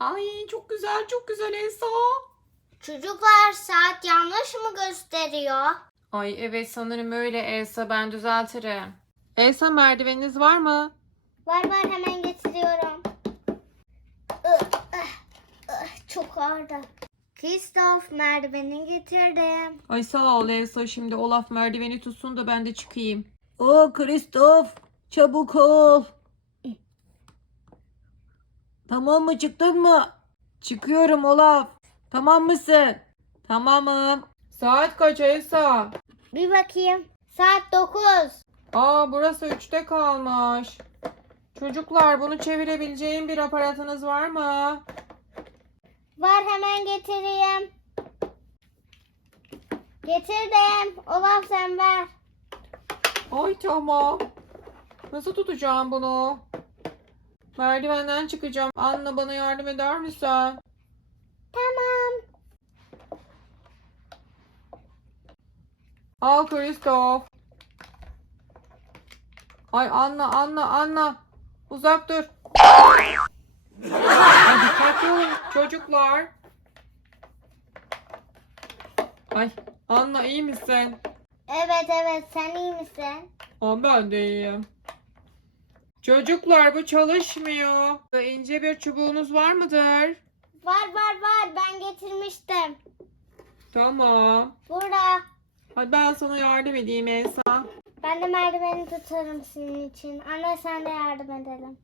Ay çok güzel çok güzel Elsa. Çocuklar saat yanlış mı gösteriyor? Ay evet sanırım öyle Elsa ben düzeltirim. Elsa merdiveniniz var mı? Var var hemen getiriyorum. Ih, ih, ih, Çok ağırdı. Kristof merdiveni getirdim. Ay sağ ol Elsa şimdi Olaf merdiveni tutsun da ben de çıkayım. Oo Kristof çabuk ol. Tamam mı çıktın mı? Çıkıyorum Olaf. Tamam mısın? Tamamım. Saat kaç Elsa? Bir bakayım. Saat 9. Aa burası 3'te kalmış. Çocuklar bunu çevirebileceğim bir aparatınız var mı? Var hemen getireyim. Getirdim. Olaf sen ver. Ay tamam. Nasıl tutacağım bunu? Merdivenden çıkacağım. Anna bana yardım eder misin? Tamam. Al Kristof. Ay Anna Anna Anna. Uzak dur. Ay, dikkatli olun çocuklar. Ay Anna iyi misin? Evet evet sen iyi misin? Aa, ben de iyiyim. Çocuklar bu çalışmıyor. İnce bir çubuğunuz var mıdır? Var var var ben getirmiştim. Tamam. Burada. Hadi ben sana yardım edeyim Elsa. Ben de merdiveni tutarım senin için. Anne sen de yardım edelim.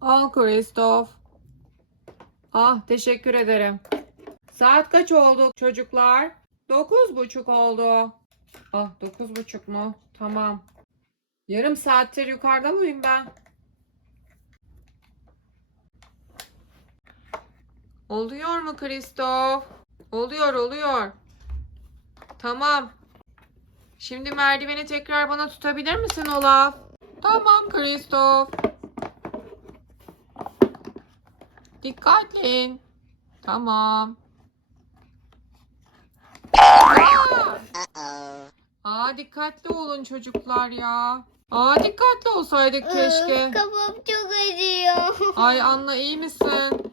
Al Kristof. Ah teşekkür ederim. Saat kaç oldu çocuklar? Dokuz buçuk oldu. Ah dokuz buçuk mu? Tamam. Yarım saattir yukarıda mıyım ben? Oluyor mu Kristof? Oluyor oluyor. Tamam. Şimdi merdiveni tekrar bana tutabilir misin Olaf? Tamam Kristof. Dikkatli. Tamam. Aa! Aa dikkatli olun çocuklar ya. Aa dikkatli olsaydık keşke. Kafam çok acıyor. Ay Anna iyi misin?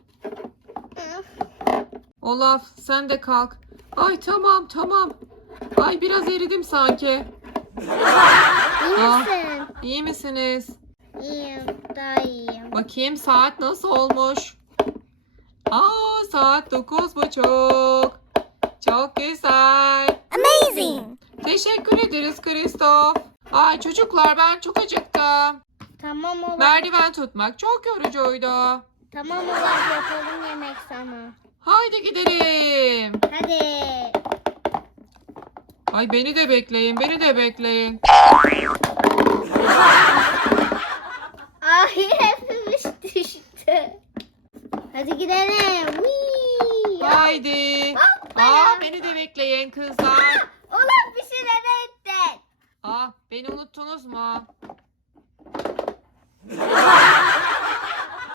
Olaf sen de kalk. Ay tamam tamam. Ay biraz eridim sanki. iyi Aa. misin? İyi misiniz? İyiyim. Daha iyiyim. Bakayım saat nasıl olmuş? Aa saat dokuz buçuk. Çok güzel. Amazing. Teşekkür ederiz Kristof. Ay çocuklar ben çok acıktım. Tamam Olaf. Merdiven tutmak çok yorucuydu. Tamam Olaf yapalım yemek sana. Haydi gidelim. Hadi. Ay beni de bekleyin, beni de bekleyin. Ay hepimiz düştü. Hadi gidelim. Whee! Haydi. Aa beni de bekleyin kızlar. Olaf bir şeyler ettin. Aa beni unuttunuz mu?